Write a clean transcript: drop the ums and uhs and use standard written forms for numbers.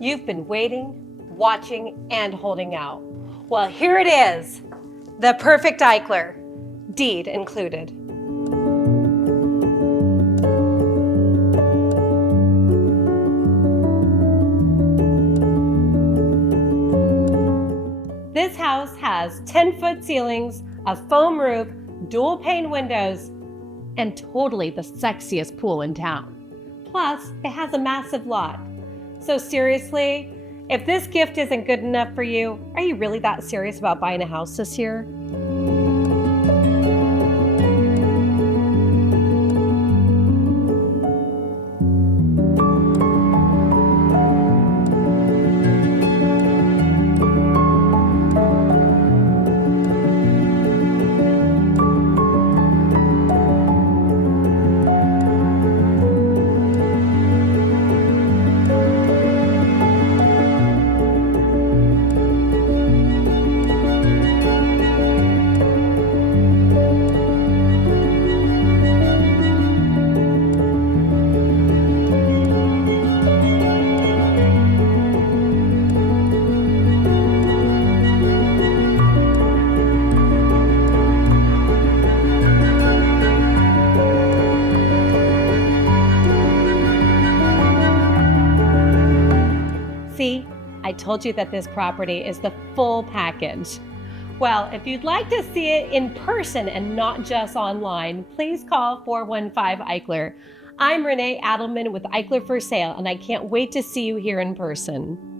You've been waiting, watching, and holding out. Well, here it is, the Perfect Eichler, deed included. This house has 10-foot ceilings, a foam roof, dual-pane windows, and totally the sexiest pool in town. Plus, it has a massive lot. So seriously, if this gift isn't good enough for you, are you really that serious about buying a house this year? See, I told you that this property is the full package. Well, if you'd like to see it in person and not just online, please call 415 Eichler. I'm Renee Adelman with Eichler for Sale, and I can't wait to see you here in person.